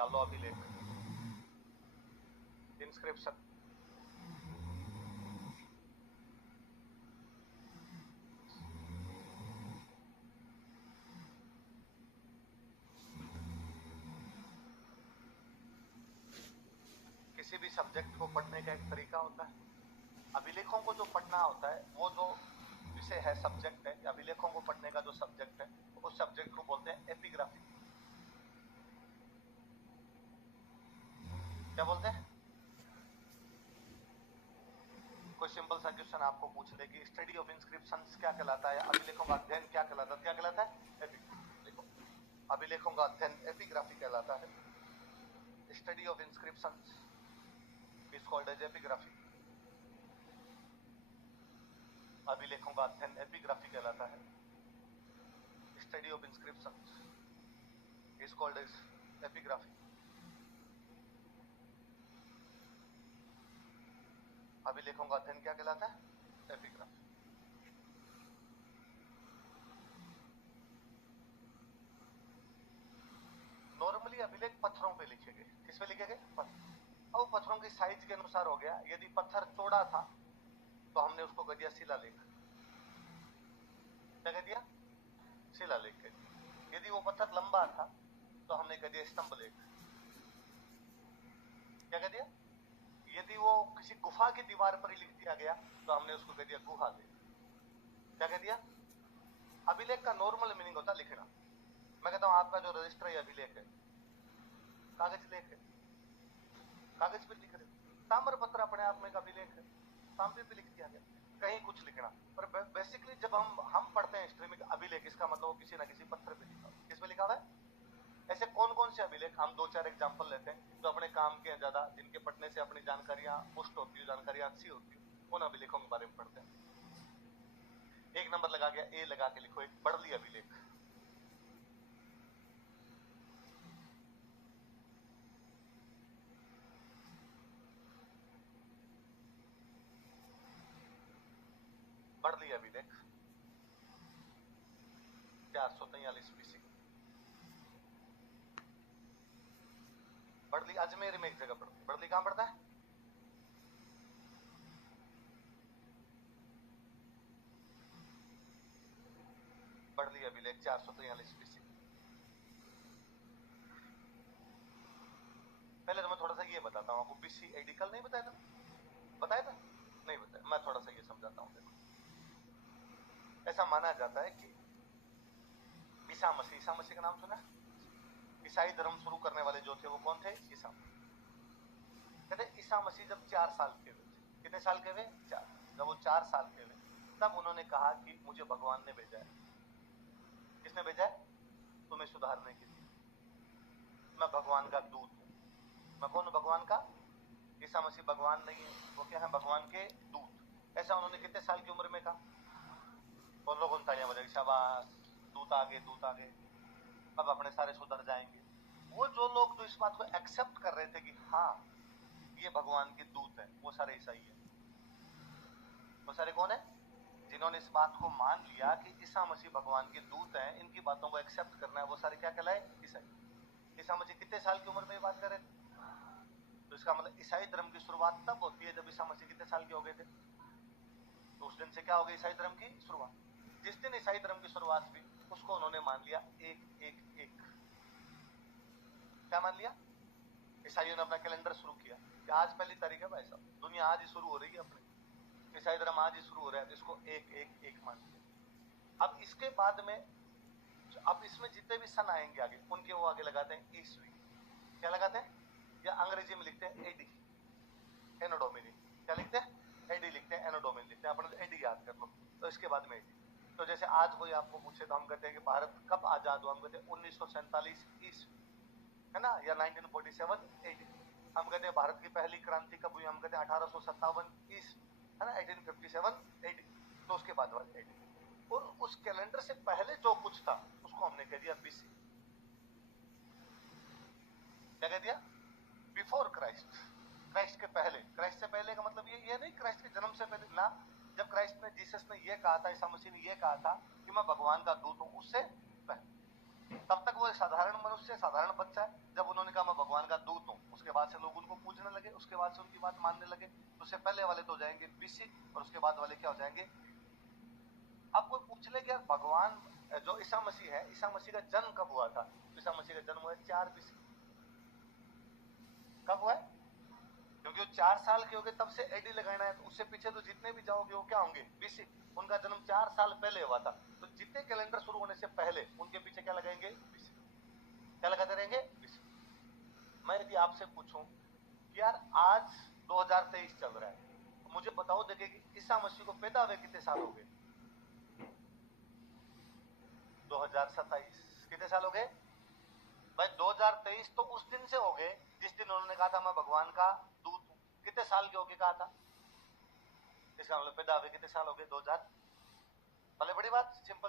डाल लो अभिलेख, इंस्क्रिप्शन। किसी भी सब्जेक्ट को पढ़ने का एक तरीका होता है। अभिलेखों को जो पढ़ना होता है, वो जो विषय है, सब्जेक्ट है, अभिलेखों को पढ़ने का जो सब्जेक्ट है, उस सब्जेक्ट को बोलते हैं एपिग्राफी। क्या बोलते हैं? कोई सिंपल सा क्वेश्चन आपको पूछ ले कि स्टडी ऑफ इंस्क्रिप्शंस क्या कहलाता है, अभिलेखों का अध्ययन क्या कहलाता है? क्या कहलाता है? देखो, अभिलेखों का अध्ययन एपिग्राफी कहलाता है। Study of inscriptions is called as epigraphy. अभिलेखों का अध्ययन एपिग्राफी कहलाता है। Study of inscriptions is called as epigraphy. अभिलेखों का अध्ययन क्या कहलाता है? एपिग्राफी। नॉर्मली अभिलेख पत्थरों पे लिखे गए। किस पे लिखे गए? पत्थर। अब पत्थरों की साइज के अनुसार हो गया। यदि पत्थर चौड़ा था तो हमने उसको कह दिया शिलालेख। क्या कह दिया? शिलालेख कह दिया। यदि वो पत्थर लंबा था तो हमने कह दिया स्तंभलेख। क्या कह दिया? यदि वो किसी गुफा की दीवार पर ही लिख दिया गया तो हमने उसको कह दिया गुहालेख। क्या कह दिया? अभिलेख का नॉर्मल मीनिंग होता है लिखना। मैं कहता हूं आपका जो रजिस्टर है अभिलेख है, कागज लेख है, कागज पे लिख रहे हो। ताम्रपत्र अपने आप में एक अभिलेख है, तांबे पे लिख दिया गया। कहीं कुछ लिखना, पर बेसिकली जब हम पढ़ते हैं हिस्ट्री में अभिलेख, इसका मतलब किसी ना किसी पत्थर पे लिखा हुआ। किस पे लिखा हुआ है? ऐसे कौन कौन से अभिलेख? हम दो चार एग्जांपल लेते हैं जो अपने काम के ज्यादा, जिनके पढ़ने से अपनी जानकारियां पुष्ट होती है, जानकारियां अच्छी होती है, उन अभिलेखों के बारे में पढ़ते हैं। एक नंबर लगा गया, ए लगा के लिखो, एक बड़ली अभिलेख। बड़ली अभिलेख 443 BC। बड़ली अजमेर में एक जगह पड़ती है। बड़ली कहां पड़ता है? बड़ली अभिलेख 443 BC। पहले तो मैं थोड़ा सा ये बताता हूँ आपको। BC AD कल नहीं बताया था? बताया था? नहीं बताया। मैं थोड़ा सा ये समझाता हूँ। देखो, ऐसा माना जाता है कि ईसा मसीह का नाम सुना? ईसाई धर्म शुरू करने वाले जो थे वो कौन थे? ईसा मसीह। कहते ईसा मसीह जब 4 साल के हुए थे, कितने साल के हुए? 4। जब वो 4 साल के हुए तब उन्होंने कहा कि मुझे भगवान ने भेजा है। किसने भेजा है? तुम्हें सुधारने के लिए। मैं भगवान का दूत हूं। मैं कौन हूं? भगवान का। ईसा मसीह भगवान नहीं है, वो क्या है? भगवान के दूत। ऐसा उन्होंने कितने साल की उम्र में कहा? और लोग उन तालियां बजाएंगे, शाबाश, दूत आ गए, दूत आ गए, अब अपने सारे सुधर जाएंगे। वो जो लोग जो इस बात को एक्सेप्ट कर रहे थे कि हाँ ये भगवान के दूत है, वो सारे ईसाई है। वो सारे कौन है? जिन्होंने इस बात को मान लिया कि ईसा मसीह भगवान के दूत हैं, इनकी बातों को एक्सेप्ट करना है, वो सारे क्या कहलाए? ईसाई। ईसा मसीह कितने साल की उम्र में ये बात कर रहे थे? तो इसका मतलब ईसाई धर्म की शुरुआत तब होती है जब ईसा मसीह कितने साल के हो गए थे। तो उस दिन से क्या हो गई? ईसाई धर्म की शुरुआत। जिस दिन ईसाई धर्म की शुरुआत हुई उसको उन्होंने मान लिया एक एक एक। क्या मान लिया? ईसाइयों ने अपना कैलेंडर शुरू किया कि आज पहली तारीख है भाई साहब, दुनिया आज ही शुरू हो रही है अपनी, ईसाई धर्म आज ही शुरू हो रहा है, तो इसको एक एक एक मान लिया। अब इसके बाद में अब इसमें जितने भी सन आएंगे आगे, उनके वो आगे लगाते हैं ईस्वी। क्या लगाते हैं? या अंग्रेजी में लिखते हैं एडी, एनो डोमिनी। क्या लिखते हैं? एडी लिखते हैं, एनो डोमिनी लिखते हैं। अपने एडी याद कर लो। तो इसके बाद में एडी। तो जैसे आज कोई आपको पूछे तो हम कहते हैं कि भारत कब आजाद हुआ, हम कहते हैं 1947 ईस्वी, है ना, या 1947 AD। हम कहते हैं भारत की पहली क्रांति कब हुई, हम कहते हैं 1857 ईस्वी, है ना, 1857 AD। तो उसके बाद वाले AD। और उस कैलेंडर से पहले जो कुछ था उसको हमने कह दिया BC। क्या कह दिया? Before Christ. क्राइस्ट के पहले। क्राइस्ट से पहले का मतलब ये नहीं क्राइस्ट के जन्म से पहले ना। जब क्राइस्ट ने, जीसस ने ये कहा था, ईसा मसीह ने ये कहा था कि मैं भगवान का दूत हूं, उससे पहले। तब तक वो एक साधारण मनुष्य, साधारण बच्चा है। जब उन्होंने कहा मैं भगवान का दूत हूं, उसके बाद से लोग उनको पूजने लगे, उसके बाद से उनकी बात मानने लगे। तो उससे पहले वाले तो हो जाएंगे बीसी, और उसके बाद वाले क्या हो जाएंगे। अब कोई पूछ ले कि यार भगवान जो ईसा मसीह है, ईसा मसीह का जन्म कब हुआ था? ईसा मसीह का जन्म हुआ 4 बीसी। कब हुआ है? क्योंकि वो 4 साल के हो गए तब से एडी लगाना है, तो उससे पीछे तो जितने भी जाओगे वो क्या होंगे? बीसी। उनका जन्म 4 साल पहले हुआ था, तो जितने कैलेंडर शुरू होने से पहले उनके पीछे क्या लगाएंगे? बीसी। क्या लगाते रहेंगे? बीसी। मैं यदि आपसे पूछूं कि यार आज 2023 चल रहा है, तो मुझे बताओ देखे कि ईसा मसीह को पैदा हुए कितने साल हो गए? 2027। कितने साल हो गए भाई? 2023 तो उस दिन से हो गए जिस दिन उन्होंने कहा था मैं भगवान का दूत हूं। कितने साल के होके कहा था? इसका मतलब पैदा हुए कितने साल हो गए? 2000। भले बड़ी बात, सिंपल।